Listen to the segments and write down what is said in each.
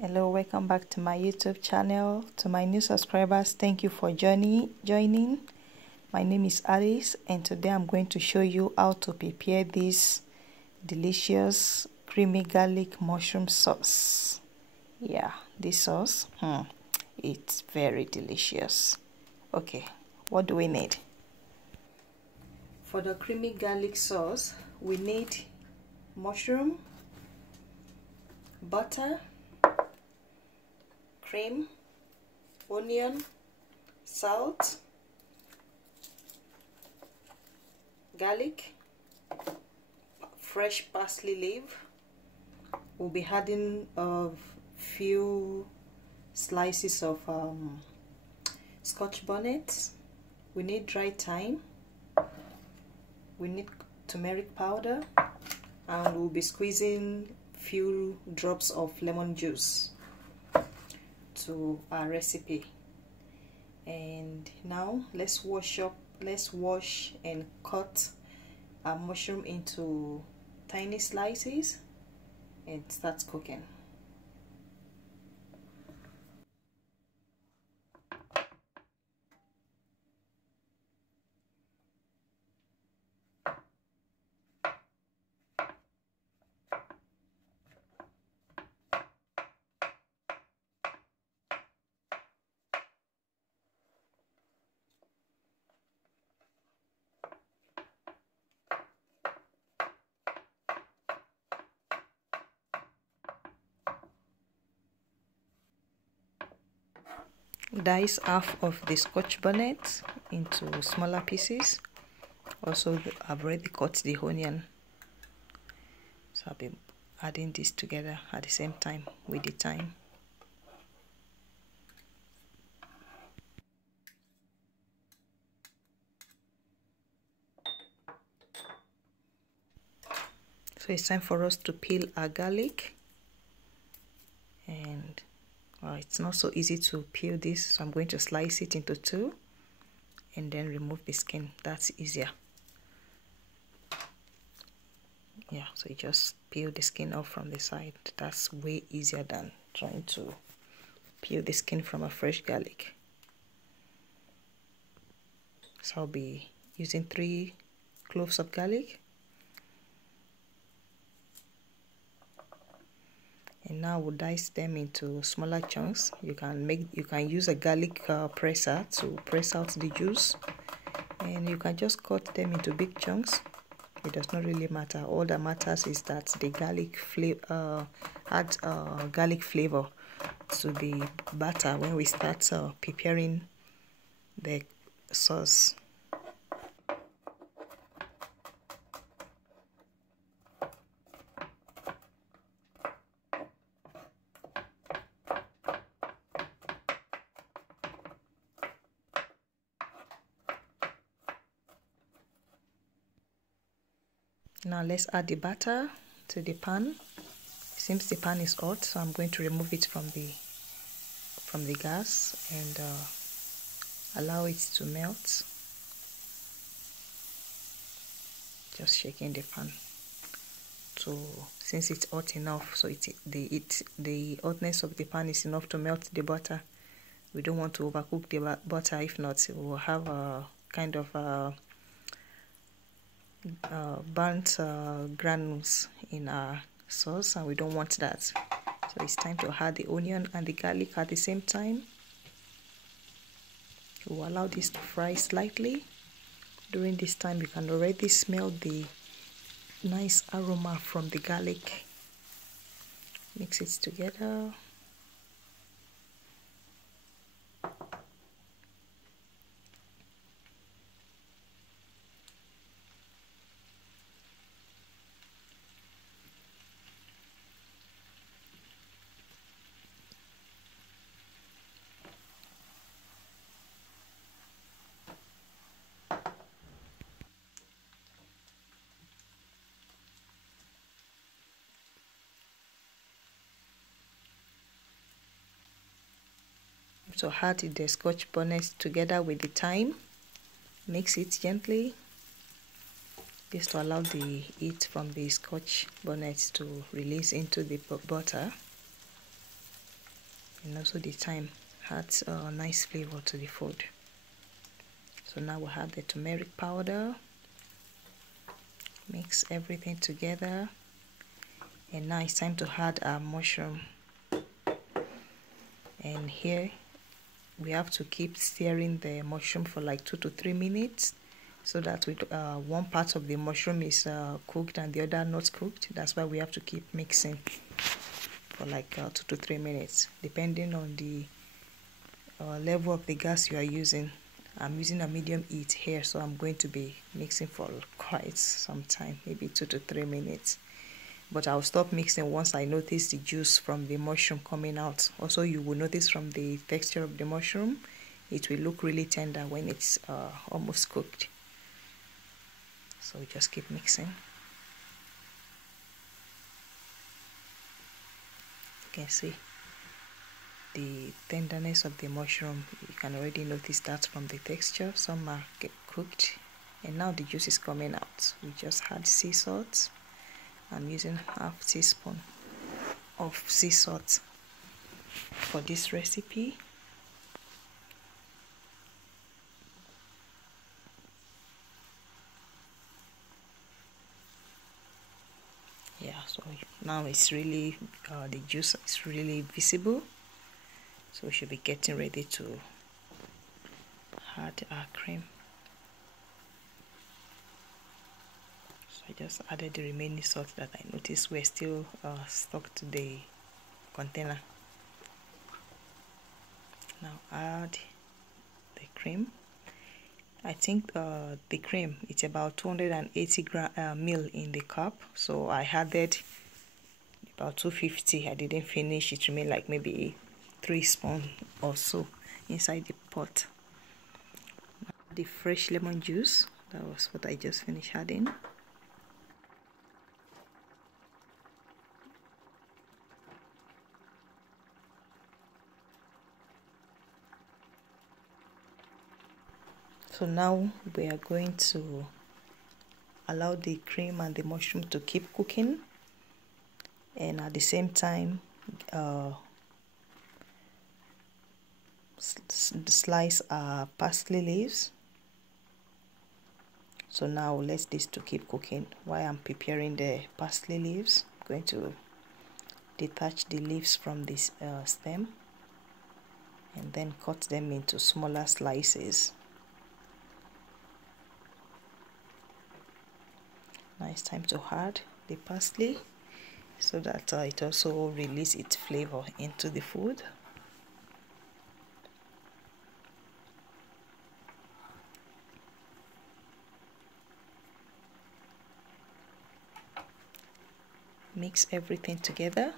Hello, welcome back to my YouTube channel. To my new subscribers, thank you for joining. My name is Alice, and today I'm going to show you how to prepare this delicious creamy garlic mushroom sauce. Yeah, this sauce, it's very delicious. Okay, what do we need? For the creamy garlic sauce, we need mushroom, butter, cream, onion, salt, garlic, fresh parsley leaf. We'll be adding a few slices of scotch bonnet. We need dry thyme. We need turmeric powder, and we'll be squeezing few drops of lemon juice to our recipe. And now let's wash and cut our mushroom into tiny slices and start cooking. Dice half of the scotch bonnet into smaller pieces. Also, I've already cut the onion, so I'll be adding this together at the same time with the thyme. So it's time for us to peel our garlic, and it's not so easy to peel this, so I'm going to slice it into two and then remove the skin. That's easier. Yeah, so you just peel the skin off from the side. That's way easier than trying to peel the skin from a fresh garlic. So I'll be using 3 cloves of garlic. And now we'll dice them into smaller chunks. You can use a garlic presser to press out the juice, and you can just cut them into big chunks. It does not really matter. All that matters is that the garlic adds garlic flavor to the batter when we start preparing the sauce. Now let's add the batter to the pan. It seems the pan is hot, so I'm going to remove it from the gas and allow it to melt. Just shaking the pan since it's hot enough, so the hotness of the pan is enough to melt the butter. We don't want to overcook the butter, if not we will have a kind of burnt granules in our sauce, and we don't want that. So it's time to add the onion and the garlic at the same time. We'll allow this to fry slightly. During this time, you can already smell the nice aroma from the garlic. Mix it together. So add the scotch bonnet together with the thyme. Mix it gently. This to allow the heat from the scotch bonnet to release into the butter. and also the thyme adds a nice flavor to the food. So now we have the turmeric powder. Mix everything together, and now it's time to add our mushroom. And here we have to keep stirring the mushroom for like 2 to 3 minutes, so that with one part of the mushroom is cooked and the other not cooked. That's why we have to keep mixing for like 2 to 3 minutes, depending on the level of the gas you are using. I'm using a medium heat here, so I'm going to be mixing for quite some time, maybe 2 to 3 minutes. But I'll stop mixing once I notice the juice from the mushroom coming out. Also, you will notice from the texture of the mushroom, it will look really tender when it's almost cooked. So just keep mixing. You can see the tenderness of the mushroom. You can already notice that from the texture. Some are cooked, and now the juice is coming out. We just add sea salt. I'm using half teaspoon of sea salt for this recipe. Yeah, so now it's really the juice is really visible, so we should be getting ready to add our cream. I just added the remaining salt that I noticed were still stuck to the container. Now add the cream. I think the cream, it's about 280 ml in the cup, so I added about 250. I didn't finish. It remained like maybe 3 spoons or so inside the pot. Now, the fresh lemon juice, that was what I just finished adding. So now we are going to allow the cream and the mushroom to keep cooking, and at the same time slice our parsley leaves. So now let this to keep cooking while I'm preparing the parsley leaves. I'm going to detach the leaves from this stem and then cut them into smaller slices. Now it's time to add the parsley so that it also releases its flavor into the food. Mix everything together.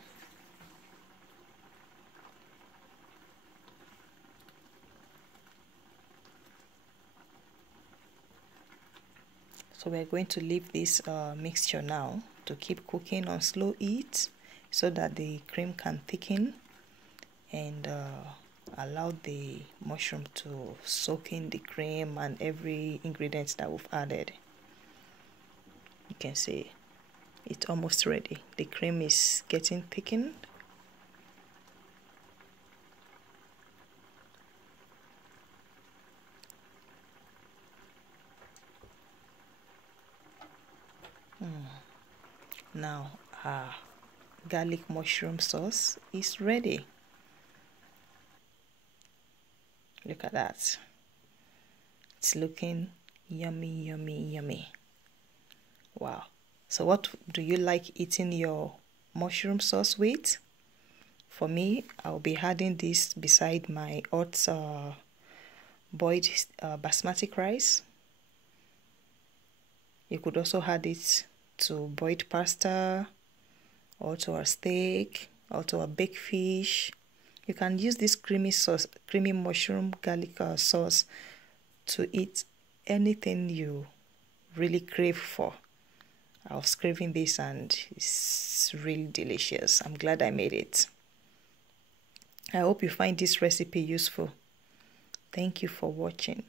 So we're going to leave this mixture now to keep cooking on slow heat so that the cream can thicken and allow the mushroom to soak in the cream and every ingredient that we've added. You can see it's almost ready. The cream is getting thickened. Now our garlic mushroom sauce is ready. Look at that. It's looking yummy, yummy, yummy. Wow. So what do you like eating your mushroom sauce with? For me, I'll be adding this beside my hot boiled basmati rice. You could also add it to boiled pasta, or to a steak, or to a baked fish. You can use this creamy mushroom garlic sauce to eat anything you really crave for. I was craving this and it's really delicious. I'm glad I made it. I hope you find this recipe useful. Thank you for watching.